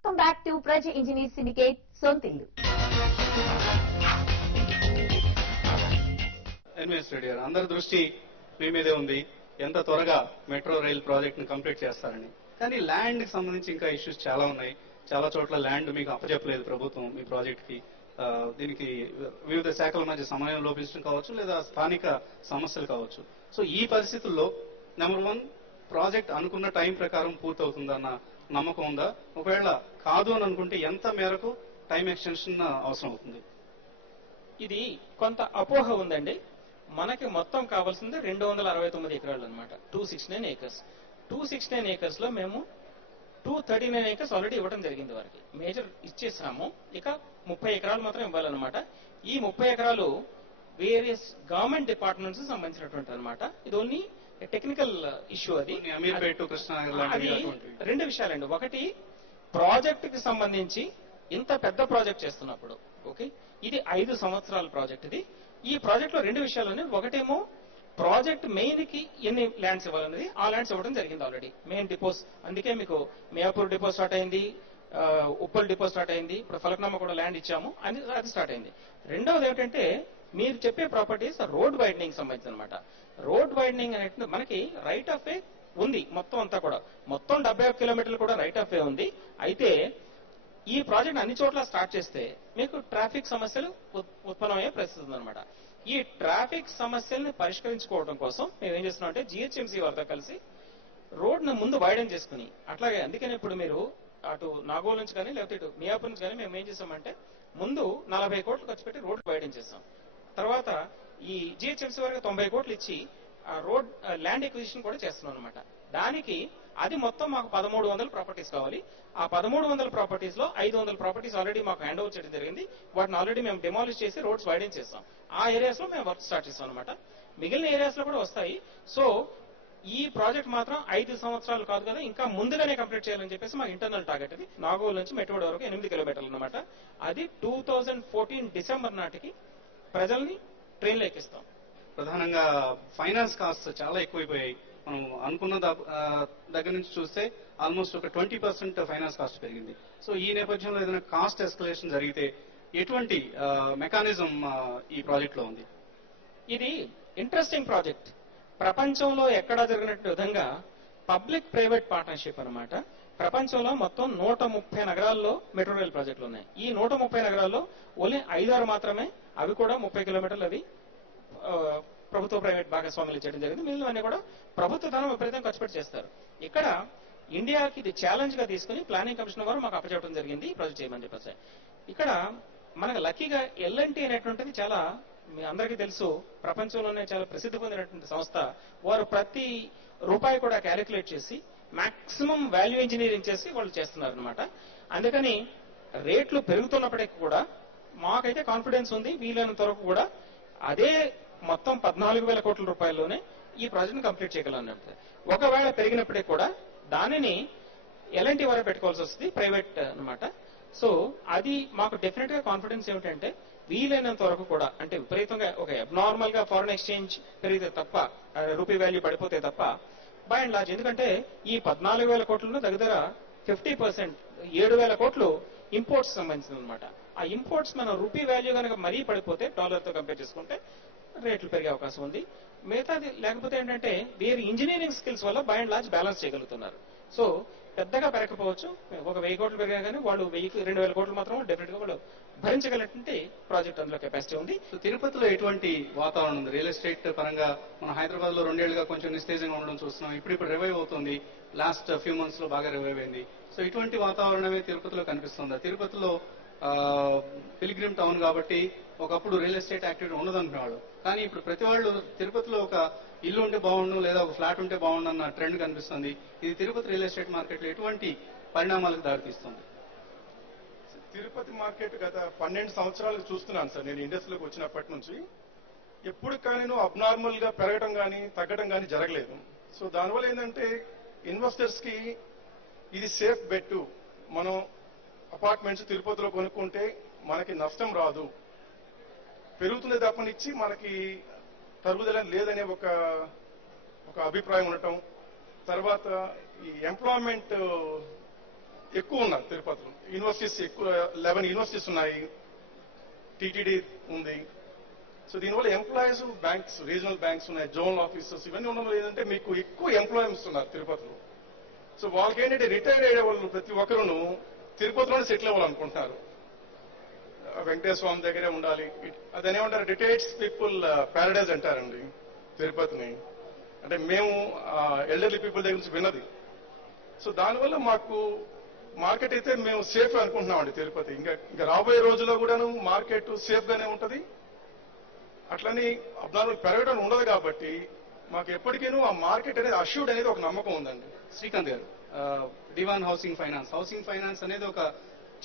Welcome back to ప్రజ engineer syndicate సొంతిల్లు. Administrator అందరి దృష్టి మీ మీదే ఉంది, ఎంత త్వరగా మెట్రో రైల్ ప్రాజెక్ట్ ని కంప్లీట్ చేస్తారని. కానీ ల్యాండ్ కి సంబంధించి ఇంకా ఇష్యూస్ చాలా ఉన్నాయి. చాలా చోట్ల ల్యాండ్ మీకు అప్పచెప్పలేదు ప్రభుత్వం మీ ప్రాజెక్ట్ కి. దీనికి వివిధ శాఖల మధ్య సమయం లోపించడం కావచ్చు, లేదా స్థానిక సమస్యలు కావచ్చు. సో ఈ పరిస్థితుల్లో నెంబర్ 1, ప్రాజెక్ట్ అనుకున్న టైం ప్రకారం పూర్తవుతుందన్న నమ్మకం ఉందా? ఒకవేళ కాదు అని అనుకుంటే ఎంత మేరకు టైం ఎక్స్టెన్షన్ అవసరం అవుతుంది? ఇది కొంత అపోహ ఉందండి. మనకి మొత్తం కావాల్సింది 269 ఎకరాలు అనమాట, 269 ఏకర్స్. 269 ఏకర్స్ లో మేము 239 ఏకర్స్ ఆల్రెడీ ఇవ్వడం జరిగింది వారికి, మేజర్ ఇచ్చేసాము. ఇక 30 ఎకరాలు మాత్రం ఇవ్వాలన్నమాట. ఈ 30 ఎకరాలు వేరియస్ గవర్నమెంట్ డిపార్ట్మెంట్స్ సంబంధించినటువంటి అనమాట. ఇది ఓన్లీ టెక్నికల్ ఇష్యూ. అది అది 2 విషయాలండి. ఒకటి, ప్రాజెక్ట్ కి సంబంధించి ఇంత పెద్ద ప్రాజెక్ట్ చేస్తున్నప్పుడు, ఓకే, ఇది 5 సంవత్సరాల ప్రాజెక్ట్. ఇది ఈ ప్రాజెక్ట్ లో 2 విషయాలు. ఒకటేమో ప్రాజెక్ట్ మెయిన్ కి ఎన్ని ల్యాండ్స్ ఇవ్వాలన్నది, ఆ ల్యాండ్స్ ఇవ్వడం జరిగింది ఆల్రెడీ. మెయిన్ డిపోస్, అందుకే మీకు మియాపూర్ డిపో స్టార్ట్ అయింది, ఉప్పల్ డిపో స్టార్ట్ అయింది, ఇప్పుడు ఫలక్నామా కూడా ల్యాండ్ ఇచ్చాము, అది స్టార్ట్ అయింది. రెండవది ఏమిటంటే మీరు చెప్పే ప్రాపర్టీస్ రోడ్ వైడనింగ్ సంబంధించి అనమాట. రోడ్ వైడనింగ్ అనేది మనకి రైట్ ఆఫ్ వే ఉంది మొత్తం అంతా కూడా, మొత్తం 71 కిలోమీటర్లు కూడా రైట్ ఆఫ్ వే ఉంది. అయితే ఈ ప్రాజెక్ట్ అన్ని చోట్ల స్టార్ట్ చేస్తే మీకు ట్రాఫిక్ సమస్యలు ఉత్పన్నమయ్యే పరిస్థితి ఉందన్నమాట. ఈ ట్రాఫిక్ సమస్యల్ని పరిష్కరించుకోవడం కోసం మేము ఏం చేస్తున్నాం అంటే జిహెచ్ఎంసీ వారితో కలిసి రోడ్ ను ముందు వైడన్ చేసుకుని, అట్లాగే అందుకని ఇప్పుడు మీరు అటు నాగోల్ నుంచి కానీ లేకపోతే ఇటు మియాపూర్ నుంచి కానీ మేము ఏం చేసామంటే ముందు 40 కోట్లు ఖర్చు పెట్టి రోడ్ వైడన్ చేస్తాం. తర్వాత ఈ జిహెచ్ఎంసీ వారికి 90 కోట్లు ఇచ్చి ఆ రోడ్ ల్యాండ్ ఎక్విజిషన్ కూడా చేస్తున్నాం అనమాట. దానికి అది మొత్తం మాకు 1300 ప్రాపర్టీస్ కావాలి. ఆ 1300 ప్రాపర్టీస్ లో 500 ప్రాపర్టీస్ ఆల్రెడీ మాకు హ్యాండ్ ఓవర్ చేయడం జరిగింది. వాటిని ఆల్రెడీ మేము డెమాలిష్ చేసి రోడ్స్ వైడెన్ చేస్తాం. ఆ ఏరియాస్ లో మేము వర్క్ స్టార్ట్ చేస్తాం అనమాట. మిగిలిన ఏరియాస్ లో కూడా వస్తాయి. సో ఈ ప్రాజెక్ట్ మాత్రం 5 సంవత్సరాలు కాదు కదా, ఇంకా ముందుగానే కంప్లీట్ చేయాలని చెప్పేసి మా ఇంటర్నల్ టార్గెట్. అది నాగోల్ నుంచి మెట్టువాడ వరకు 8 కిలోమీటర్లు అనమాట. అది 2014 డిసెంబర్ నాటికి ప్రజల్ని ట్రైన్లో ఎక్కిస్తాం. ప్రధానంగా ఫైనాన్స్ కాస్ట్ చాలా ఎక్కువైపోయాయి. మనం అనుకున్న దగ్గర నుంచి చూస్తే ఆల్మోస్ట్ ఒక 20% ఫైనాన్స్ కాస్ట్ పెరిగింది. సో ఈ నేపథ్యంలో ఏదైనా కాస్ట్ ఎస్కలేషన్ జరిగితే ఎటువంటి మెకానిజం ఈ ప్రాజెక్ట్ లో ఉంది? ఇది ఇంట్రెస్టింగ్ ప్రాజెక్ట్. ప్రపంచంలో ఎక్కడా జరిగినట్టు విధంగా పబ్లిక్ ప్రైవేట్ పార్ట్నర్షిప్ అనమాట. ప్రపంచంలో మొత్తం 130 నగరాల్లో మెట్రో రైల్ ప్రాజెక్టులు ఉన్నాయి. ఈ 130 నగరాల్లో ఓన్లీ 5-6 మాత్రమే, అవి కూడా 30 కిలోమీటర్లు, అవి ప్రభుత్వ ప్రైవేట్ భాగస్వామ్యాలు చేయడం జరిగింది. మిగిలినవన్నీ కూడా ప్రభుత్వ ధనం విపరీతం ఖర్చు పెట్టి చేస్తారు. ఇక్కడ ఇండియాకి ఇది ఛాలెంజ్ గా తీసుకుని ప్లానింగ్ కమిషన్ వారు మాకు అప్పచెప్పడం జరిగింది ఈ ప్రాజెక్ట్ చేయమని చెప్పేసి. ఇక్కడ మనకు లక్కీగా ఎల్ఎన్టీ అనేటువంటిది చాలా, మీ అందరికీ తెలుసు, ప్రపంచంలోనే చాలా ప్రసిద్ధి పొందినటువంటి సంస్థ. వారు ప్రతి రూపాయి కూడా క్యాలిక్యులేట్ చేసి మాక్సిమం వాల్యూ ఇంజనీరింగ్ చేసి వాళ్ళు చేస్తున్నారు అనమాట. అందుకని రేట్లు పెరుగుతున్నప్పటికీ కూడా మాకైతే కాన్ఫిడెన్స్ ఉంది, వీలైనంత వరకు కూడా అదే మొత్తం 14,000 కోట్ల రూపాయల్లోనే ఈ ప్రాజెక్ట్ కంప్లీట్ చేయగలన్నట్టు. ఒకవేళ పెరిగినప్పటికీ కూడా దానిని ఎల్ఎన్టీ వారే పెట్టుకోవాల్సి వస్తుంది, ప్రైవేట్ అనమాట. సో అది మాకు డెఫినెట్ గా కాన్ఫిడెన్స్ ఏమిటంటే వీలైనంత వరకు కూడా, అంటే విపరీతంగా ఒక అబ్నార్మల్ గా ఫారెన్ ఎక్స్చేంజ్ పెరిగితే తప్ప, రూపీ వాల్యూ పడిపోతే తప్ప, బై అండ్ లార్జ్, ఎందుకంటే ఈ 14,000 కోట్లలో దగ్గర 50%, 7,000 కోట్లు ఇంపోర్ట్స్ సంబంధించింది అనమాట. ఆ ఇంపోర్ట్స్ మన రూపీ వాల్యూ కనుక మరీ పడిపోతే డాలర్ తో కంపేర్ చేసుకుంటే రేట్లు పెరిగే అవకాశం ఉంది. మిగతాది లేకపోతే ఏంటంటే వేరే ఇంజనీరింగ్ స్కిల్స్ వల్ల బై అండ్ లార్జ్ బ్యాలెన్స్ చేయగలుగుతున్నారు. సో పెద్దగా పెరగకపోవచ్చు, ఒక 1000 కోట్లు పెరిగా కానీ వాళ్ళు 2,000 కోట్లు మాత్రం డెఫినెట్ గా వాళ్ళు భరించగలటువంటి ప్రాజెక్ట్ అందులో కెపాసిటీ ఉంది. తిరుపతిలో ఎటువంటి వాతావరణం ఉంది? రియల్ ఎస్టేట్ పరంగా మన హైదరాబాద్ లో 2 ఏళ్లుగా కొంచెం నిస్తేజంగా ఉండడం చూస్తున్నాం. ఇప్పుడు రివైవ్ అవుతుంది, లాస్ట్ ఫ్యూ మంత్స్ లో బాగా రివైవ్ అయింది. సో ఇటువంటి వాతావరణమే తిరుపతిలో కనిపిస్తుందా? తిరుపతిలో పిలిగ్రిమ్ టౌన్ కాబట్టి ఒకప్పుడు రియల్ ఎస్టేట్ యాక్టివిటీ ఉండదనుకునేవాళ్ళు, కానీ ఇప్పుడు ప్రతి వాళ్ళు తిరుపతిలో ఒక ఇల్లు ఉంటే బాగుండు లేదా ఒక ఫ్లాట్ ఉంటే బాగుండు అన్న ట్రెండ్ కనిపిస్తుంది. ఇది తిరుపతి రియల్ ఎస్టేట్ మార్కెట్ లో ఎటువంటి పరిణామాలకు దారితీస్తుంది? తిరుపతి మార్కెట్ గత 12 సంవత్సరాలు చూస్తున్నాను సార్. నేను ఇండస్ట్రీలోకి వచ్చినప్పటి నుంచి ఎప్పుడు కానీ అబ్నార్మల్ గా పెరగడం కానీ తగ్గడం కానీ జరగలేదు. సో దానివల్ల ఏంటంటే ఇన్వెస్టర్స్ కి ఇది సేఫ్ బెట్. మనం అపార్ట్మెంట్స్ తిరుపతిలో కొనుక్కుంటే మనకి నష్టం రాదు, పెరుగుతుంది తప్పనిచ్చి మనకి తరుగుదల లేదనే ఒక అభిప్రాయం ఉండటం. తర్వాత ఈ ఎంప్లాయ్మెంట్ ఎక్కువ ఉన్నారు తిరుపతిలో. యూనివర్సిటీస్ ఎక్కువ 11 యూనివర్సిటీస్ ఉన్నాయి, టీటీడీ ఉంది. సో దీనివల్ల ఎంప్లాయీస్, బ్యాంక్స్, రీజనల్ బ్యాంక్స్ ఉన్నాయి, జోనల్ ఆఫీసర్స్ ఇవన్నీ ఉండడం ఏంటంటే మీకు ఎక్కువ ఎంప్లాయీస్ ఉన్నారు తిరుపతిలో. సో వాళ్ళకి ఏంటంటే రిటైర్ అయ్యే వాళ్ళు ప్రతి ఒక్కరును తిరుపతిలోనే సెటిల్ అవ్వాలనుకుంటున్నారు. వెంకటేశ్వర స్వామి దగ్గరే ఉండాలి. అదేమంటారు, రిటైర్డ్స్ పీపుల్ ప్యారడైజ్ అంటారండి తిరుపతిని. అంటే మేము ఎల్డర్లీ పీపుల్ దగ్గర నుంచి విన్నది. సో దానివల్ల మాకు మార్కెట్ అయితే మేము సేఫ్ అనుకుంటున్నామండి తిరుపతి. ఇంకా రాబోయే రోజుల్లో కూడాను మార్కెట్ సేఫ్ గానే ఉంటది. అట్లని అబ్నార్మల్ పెరగడం ఉండదు కాబట్టి మాకు ఎప్పటికీనూ ఆ మార్కెట్ అనేది అష్యూర్డ్ అనేది ఒక నమ్మకం ఉందండి. శ్రీకాంత్ గారు, డివాన్ హౌసింగ్ ఫైనాన్స్ అనేది ఒక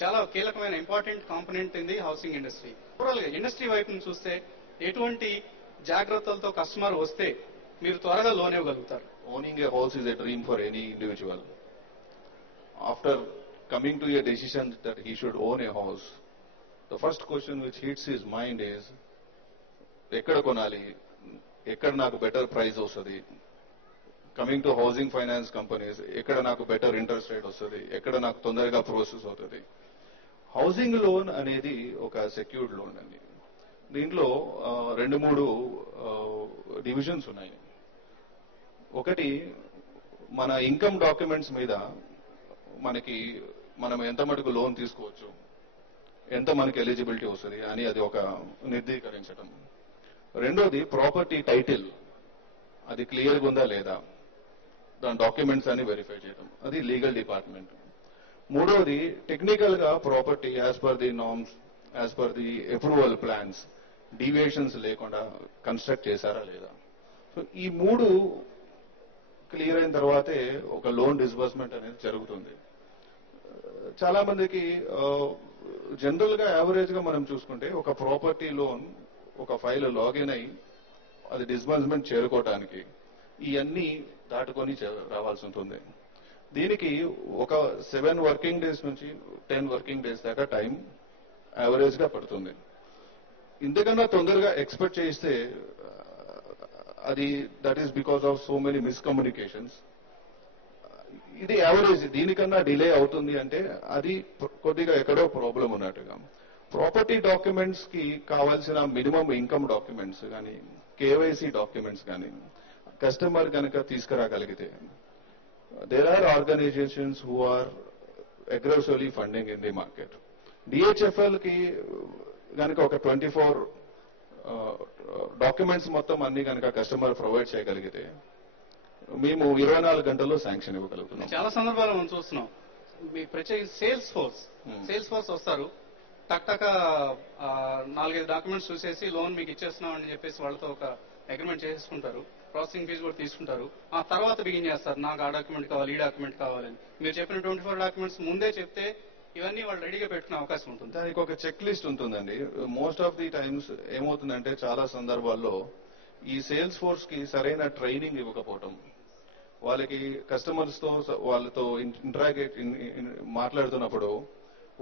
చాలా కీలకమైన important component in the housing industry. Overall గా ఇండస్ట్రీ వైపు నుంచి చూస్తే ఎటువంటి జాగ్రత్తలతో కస్టమర్ వస్తే మీరు త్వరగా loan ఇవ్వగలుగుతారు? Owning a house is a dream for any individual. After coming to a decision that he should own a house, the first question which hits his mind is, ఎక్కడ కొనాలి, ఎక్కడ నాకు బెటర్ ప్రైస్ వస్తుంది, coming to housing finance companies ఎక్కడ నాకు better interest rate వస్తుంది, ఎక్కడ నాకు తొందరగా ప్రాసెస్ అవుతుంది. హౌసింగ్ లోన్ అనేది ఒక సెక్యూర్డ్ లోన్ అండి. దీంట్లో 2-3 డివిజన్స్ ఉన్నాయి. ఒకటి, మన ఇన్కమ్ డాక్యుమెంట్స్ మీద మనం ఎంత మటుకు లోన్ తీసుకోవచ్చు, ఎంత మనకి ఎలిజిబిలిటీ వస్తుంది అని అది ఒక నిర్ధీకరించడం. రెండోది, ప్రాపర్టీ టైటిల్ అది క్లియర్గా ఉందా లేదా, దాని డాక్యుమెంట్స్ అని వెరిఫై చేయడం, అది లీగల్ డిపార్ట్మెంట్. మూడోది, టెక్నికల్ గా property as per the norms, as per the approval plans deviations లేకుండా కన్స్ట్రక్ట్ చేశారా లేదా. సో ఈ 3 క్లియర్ అయిన తర్వాతే ఒక లోన్ డిస్బర్స్మెంట్ అనేది జరుగుతుంది. చాలా మందికి జనరల్ గా యావరేజ్ గా మనం చూసుకుంటే ఒక ప్రాపర్టీ లోన్ ఒక ఫైల్ లాగిన్ అయి అది డిస్బర్స్మెంట్ చేరుకోవడానికి ఇవన్నీ దాటుకొని రావాల్సి ఉంటుంది. దీనికి ఒక 7 వర్కింగ్ డేస్ నుంచి 10 వర్కింగ్ డేస్ దాకా టైం యావరేజ్ గా పడుతుంది. ఇంతకన్నా తొందరగా ఎక్స్పెక్ట్ చేస్తే అది that is because of so many miscommunications. ఇది యావరేజ్. దీనికన్నా డిలే అవుతుంది అంటే అది కొద్దిగా ఎక్కడో ప్రాబ్లం ఉన్నట్టుగా. ప్రాపర్టీ డాక్యుమెంట్స్ కి కావాల్సిన మినిమం ఇన్కమ్ డాక్యుమెంట్స్ కానీ, కేవైసీ డాక్యుమెంట్స్ కానీ కస్టమర్ కనుక తీసుకురాగలిగితే, there are organizations who are aggressively funding in the market. DHFL కి కనుక ఒక 24 డాక్యుమెంట్స్ మొత్తం అన్ని కనుక కస్టమర్ ప్రొవైడ్ చేయగలిగితే మేము 24 గంటల్లో శాంక్షన్ ఇవ్వగలుగుతున్నాం. చాలా సందర్భాలు మనం చూస్తున్నాం. మీకు ప్రత్యేక సేల్స్ ఫోర్స్ వస్తారు, టక్ 4-5 డాక్యుమెంట్స్ చూసేసి లోన్ మీకు ఇచ్చేస్తున్నాం అని చెప్పేసి వాళ్ళతో ఒక అగ్రిమెంట్ చేసుకుంటారు, ప్రాసెసింగ్ ఫీజు కూడా తీసుకుంటారు. ఆ తర్వాత బిగిన్ చేస్తారు, నాకు ఆ డాక్యుమెంట్ కావాలి, ఈ డాక్యుమెంట్ కావాలని. మీరు చెప్పిన 24 డాక్యుమెంట్స్ ముందే చెప్తే ఇవన్నీ వాళ్ళు రెడీగా పెట్టుకునే అవకాశం ఉంటుంది. దానికి ఒక చెక్ లిస్ట్ ఉంటుందండి. మోస్ట్ ఆఫ్ ది టైమ్స్ ఏమవుతుందంటే చాలా సందర్భాల్లో ఈ సేల్స్ ఫోర్స్ కి సరైన ట్రైనింగ్ ఇవ్వకపోవటం, వాళ్ళకి కస్టమర్స్ తో వాళ్ళతో ఇంటరాగేట్ మాట్లాడుతున్నప్పుడు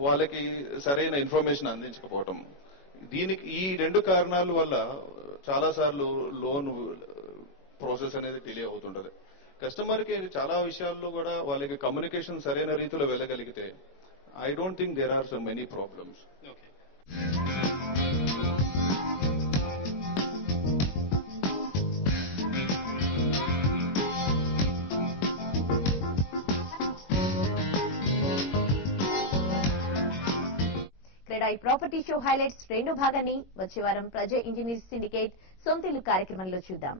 వాళ్ళకి సరైన ఇన్ఫర్మేషన్ అందించకపోవటం, దీనికి ఈ 2 కారణాల వల్ల చాలా సార్లు లోన్ ప్రాసెస్ అనేది డిలే అవుతుంటది. కస్టమర్ కి చాలా విషయాల్లో కూడా వాళ్ళకి కమ్యూనికేషన్ సరైన రీతిలో వెళ్ళగలిగితే I don't think there are so many problems. Okay. క్రెడా ఈ ప్రాపర్టీ షో హైలైట్స్ 2 భాగాన్ని వచ్చే వారం ప్రజా ఇంజనీర్స్ సిండికేట్ సొంతిల్లు కార్యక్రమంలో చూద్దాం.